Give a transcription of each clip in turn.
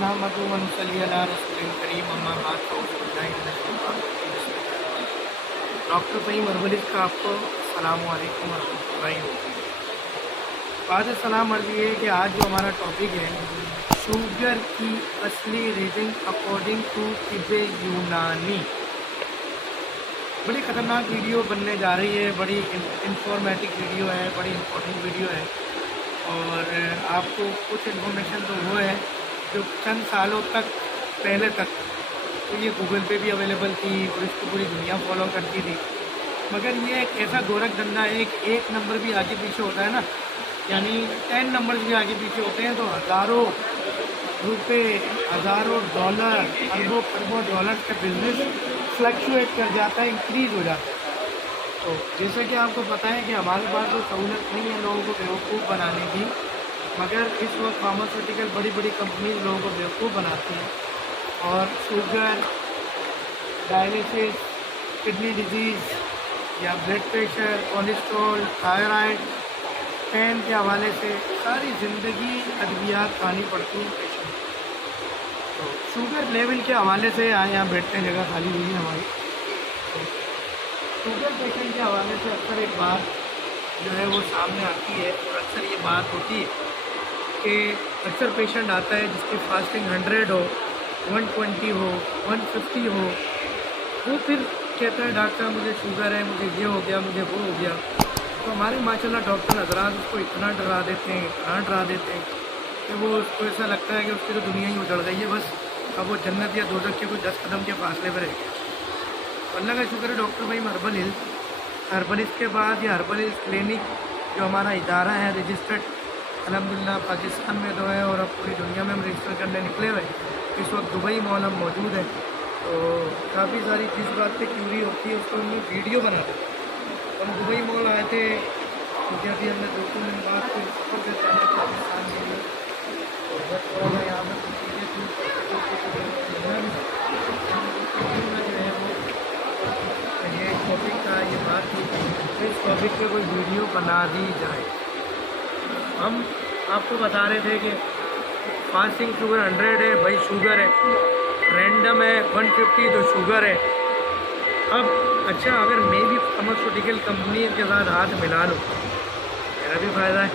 नहमदुहु व नसल्ली अला रसूलिल करीम अम्मा बाद फ़अऊज़ु बिल्लाहि मिनश शैतानिर रजीम। डॉक्टर फ़हीम अरवली का आपको अस्सलामु अलैकुम वरहमतुल्लाहि वबरकातुहू। बाद सलाम अर्ज़ ये है कि आज जो हमारा टॉपिक है शुगर की असली रीडिंग अकॉर्डिंग टू तिब्ब यूनानी। बड़ी ख़तरनाक वीडियो बनने जा रही है, बड़ी इंफॉर्मेटिव वीडियो है, बड़ी इंपॉर्टेंट वीडियो है। और आपको कुछ इन्फॉर्मेशन तो वो है जो चंद सालों तक पहले तक तो ये गूगल पे भी अवेलेबल थी और इसको पूरी दुनिया फॉलो करती थी, मगर ये एक ऐसा गोरख धंधा है, एक नंबर भी आगे पीछे होता है ना, यानी 10 नंबर्स भी आगे पीछे होते हैं तो हज़ारों रुपए, हज़ारों डॉलर, अरबों खरबों डॉलर का बिजनेस फ्लक्चुएट कर जाता है, इंक्रीज़ हो जाता है। तो जैसे कि आपको पता है कि हमारे पास तो सहूलत नहीं है लोगों को बेवकूफ़ बनाने की, मगर इस वक्त फार्मास्यूटिकल बड़ी बड़ी कंपनीज लोगों को बेवकूफ़ बनाती हैं और शुगर, डायलिसिस, किडनी डिजीज़ या blood pressure, cholesterol, thyroid, pain के हवाले से सारी ज़िंदगी अद्वियात खानी पड़ती है पेशेंट। तो शुगर लेवल के हवाले से यहाँ बैठते हैं, जगह खाली हुई है हमारी। तो शुगर पेशेंट के हवाले से अक्सर एक बात जो है वो सामने आती है और अक्सर ये बात होती है कि अक्सर पेशेंट आता है जिसकी फास्टिंग 100 हो, 120 हो, 150 हो, वो फिर कहता है डॉक्टर साहब मुझे शुगर है, मुझे ये हो गया, मुझे वो हो गया। तो हमारे माशाल्लाह डॉक्टर हज़रात उसको इतना डरा देते हैं, इतना डरा देते हैं कि वो उसको ऐसा लगता है कि उसकी तो दुनिया ही उजड़ गई है, बस अब वो जन्नत या दोज़ख के कोई 10 कदम के फासले पर रह गया। अल्लाह का शुक्र है डॉक्टर भाई हर्बलिस्ट के बाद या हर्बलिस्ट क्लिनिक जो हमारा इदारा है रजिस्टर्ड अल्हम्दुलिल्लाह पाकिस्तान में तो है और अब पूरी दुनिया में हम रजिस्टर करने निकले हुए। इस वक्त दुबई मॉल हम मौजूद है। तो काफ़ी सारी जिस बात पे क्यूरी होती है उसको हम वीडियो बनाते हैं। हम दुबई मॉल आए थे क्योंकि अभी हमने 2-3 दिन बाद कोई सफ़र कर जाना है पाकिस्तान के लिए, तो जब थोड़ा सा यहाँ पर कुछ चीज़ें थी जो है वो ये टॉपिक का ये बात थी, इस टॉपिक पे कोई वीडियो बना दी जाए। हम आपको बता रहे थे कि फास्टिंग शुगर 100 है भाई, शुगर है, रैंडम है 150 तो शुगर है। अब अच्छा अगर मैं भी फार्मास्यूटिकल कंपनी के साथ हाथ मिला लूँ मेरा भी फ़ायदा है,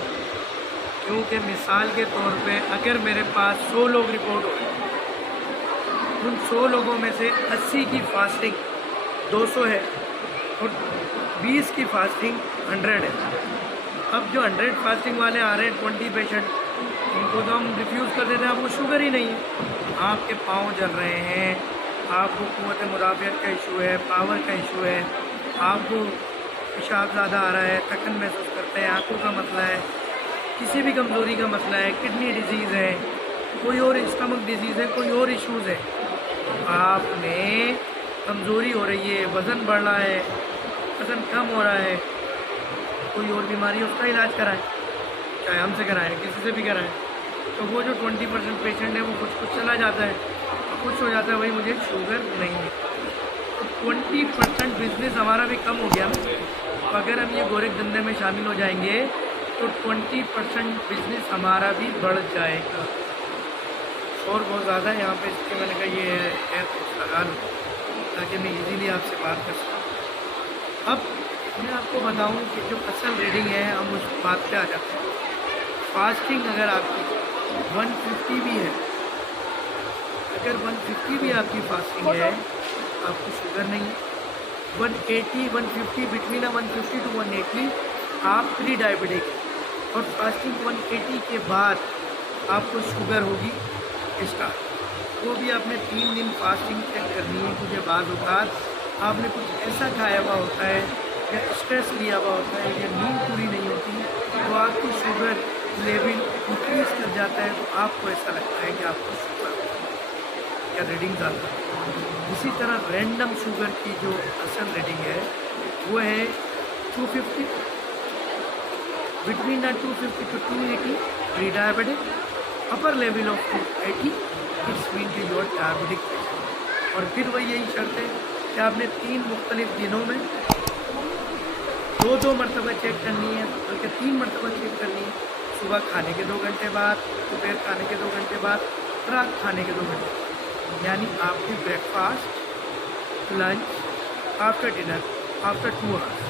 क्योंकि मिसाल के तौर पे अगर मेरे पास 100 लोग रिपोर्ट हो, उन 100 लोगों में से 80 की फास्टिंग 200 है और 20 की फास्टिंग 100 है। अब जो 100 फास्टिंग वाले आ रहे हैं 20 पेशेंट, उनको तो हम रिफ्यूज़ कर देते हैं, आपको शुगर ही नहीं है, आपके पाँव जल रहे हैं, आपको क़ुव्वत मुदाफ़ियत का इशू है, पावर का इशू है, आपको पेशाब ज़्यादा आ रहा है, थकन महसूस करते हैं, आँखों का मसला है, किसी भी कमज़ोरी का मसला है, किडनी डिजीज़ है, कोई और स्टमक डिजीज़ है, कोई और इशूज़ है, आप में कमज़ोरी हो रही है, वज़न बढ़ रहा है, वज़न कम हो रहा है, कोई और बीमारी है उसका इलाज कराएं, चाहे हमसे कराएं, किसी से भी कराएं। तो वो जो 20% पेशेंट है वो कुछ चला जाता है, कुछ हो जाता है भाई मुझे शुगर नहीं है, तो 20% बिजनेस हमारा भी कम हो गया ना। तो अगर हम ये गोरख धंधे में शामिल हो जाएंगे तो 20% बिजनेस हमारा भी बढ़ जाएगा। और बहुत ज़्यादा है यहाँ पे, इसके मैंने कहा ये है लगा लूँ ताकि मैं इजीली आपसे बात कर सकूँ। अब मैं आपको बताऊँ कि जो असल रीडिंग है हम उस बात पे आ जाते हैं। फास्टिंग अगर आपकी 150 भी है, अगर 150 भी आपकी फास्टिंग है आपको शुगर नहीं है, 180 150 बिटवीन 150 टू 180 आप प्री डायबिटिक है और फास्टिंग 180 के बाद आपको शुगर होगी स्टार्ट। वो भी आपने 3 दिन फास्टिंग चेक करनी है, क्योंकि बाद औक़ात आपने कुछ ऐसा खाया हुआ होता है या स्ट्रेस लिया हुआ होता है या नींद पूरी नहीं होती है तो आपकी शुगर लेवल इंक्रीज़ कर जाता है, तो आपको ऐसा लगता है कि आपको शुगर या रीडिंग ज़्यादा है। इसी तरह रैंडम शुगर की जो असल रीडिंग है वो है 250, between 250 to 280 prediabetic, upper level of 280 it's mean to your diabetic patient. और फिर वही यही शर्त है कि आपने 3 मुख्तलिफ दिनों में 2-2 मरतबा चेक करनी है, बल्कि 3 मरतबा चेक करनी है। सुबह खाने के 2 घंटे बाद, दोपहर खाने के 2 घंटे बाद रात खाने के 2 घंटे, यानी आपने breakfast, lunch, after dinner, after 2 hours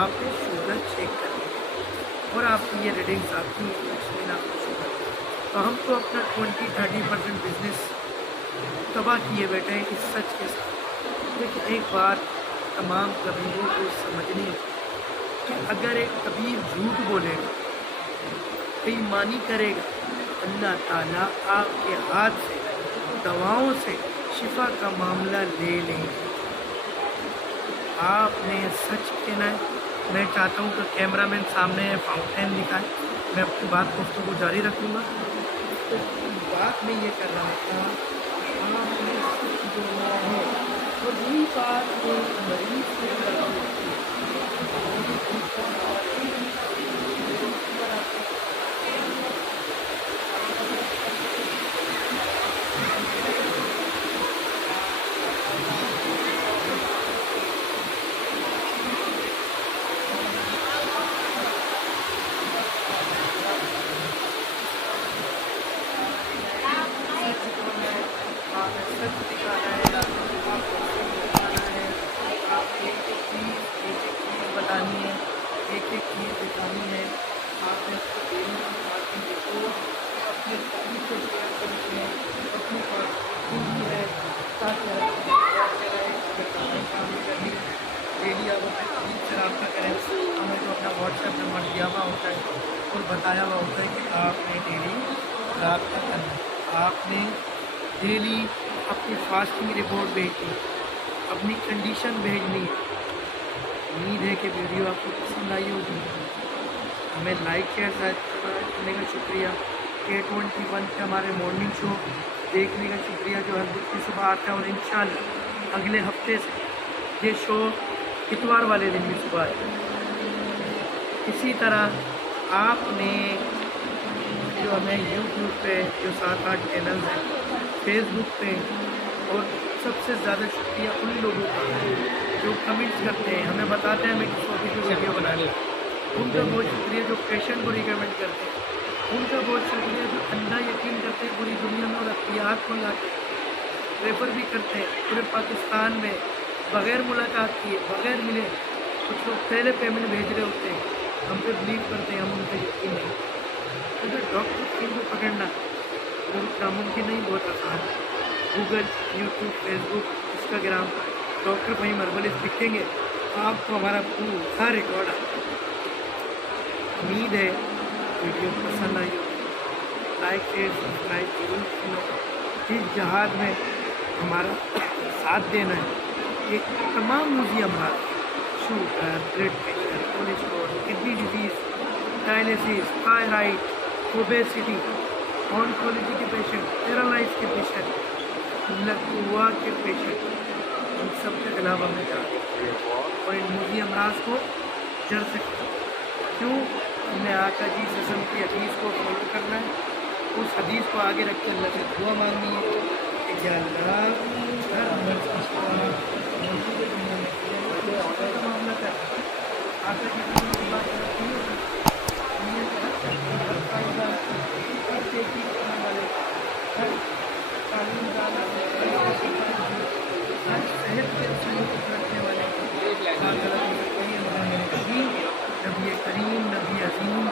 आपने शुगर चेक करनी है और आपकी ये रीडिंग्स आती हैं उसमें आपको शुगर। तो हम तो अपना 20-30% बिजनेस तबाह किए बैठे हैं इस सच के साथ। लेकिन एक बात तमाम तबीबों को समझनी है कि अगर एक तबीब झूठ बोलेगा, बेईमानी करेगा, अल्लाह ताला आपके हाथ से दवाओं से शिफा का मामला ले लेंगे। आपने सच कहना है। मैं चाहता हूँ कि कैमरामैन सामने फाउंटेन दिखाए, मैं अपनी बात गुफ्तगू जारी रखूँगा। तो बात में ये कर रहा था, आपने सच बोलना है और यही बात एक मरीज से करनी होती है। सच दिखाना है, आपको सच दिखाना है, आप एक-एक चीज़ बतानी है, एक-एक चीज़ दिखानी है। आपने उसको डेली की बातें देखो, अपने सभी को शेयर करनी है, अपनी बात है ताकि अगर काम करनी है डेली आप अपने तबीब से रब्ता करें। हमें तो अपना व्हाट्सएप नंबर दिया हुआ होता है और बताया हुआ होता है कि आपने डेली रब्ता करना है, आपने डेली अपनी फास्टिंग रिपोर्ट भेजनी, अपनी कंडीशन भेजनी है। उम्मीद है कि वीडियो आपको पसंद आई होगी। हमें लाइक शेयर सब्सक्राइब करने का शुक्रिया। K21 के हमारे मॉर्निंग शो देखने का शुक्रिया जो हर दिन की सुबह आता है और इंशाल्लाह अगले हफ्ते से ये शो इतवार वाले दिन भी सुबह आएगा। इसी तरह आपने जो हमें यूट्यूब पे जो 7-8 चैनल्स हैं, फेसबुक पे, और सबसे ज़्यादा शुक्रिया उन लोगों का जो कमेंट्स करते हैं, हमें बताते हैं हमें किस टॉपिक की वीडियो बनानी है। उनका बहुत शुक्रिया जो पेशेंट को रिकमेंड करते हैं, उनका बहुत शुक्रिया जो अंधा यकीन करते हैं पूरी दुनिया में और अख्तियात मंगा के रेफर भी करते हैं पूरे पाकिस्तान में बग़ैर मुलाकात किए, बग़ैर मिले। कुछ लोग पहले पेमेंट भेज रहे होते हैं, हम पे बिलीव करते हैं, हम उन पर यकीन नहीं। तो जो डॉक्टर टीम को पकड़ना वो नामुमकिन नहीं, बहुत आसान है। Google, YouTube, Facebook, Instagram doctor Faheem herbalist लिखेंगे आपको हमारा पूरा रिकॉर्ड आता है। उम्मीद है वीडियो पसंद आई होगी। लाइक शेयर सब्सक्राइब जरूर करना। इस जहाज़ में हमारा साथ देना है। एक तमाम museum sugar, blood pressure, cholesterol, kidney disease, dialysis, thyroid, obesity, oncology के पेशेंट, पैरालाइज के पेशेंट, लकवा के पेशेंट, इन सब के खिलाफ हमें जाना और इन मूजी अमराज को जड़ से क्यों हमने आका जी ससम की हदीस को फॉलो करना है, उस हदीस को आगे रख कर अल्लाह से दुआ मांगनी है कि या अल्लाह हर मर्ज की शिफा मौजूद दुनिया में का मामला कर आका जी की बात करती है दुनिया के हर फायदा हर खेती करने वाले हर तालीमदान हर सेहत के सलूक रखने वाले नबी करीम नबी अज़ीम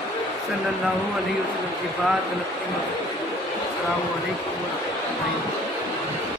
सल्लल्लाहु अलैहि वसल्लम के बाद गलत अस्सलामु अलैकुम व रहमतुल्लाहि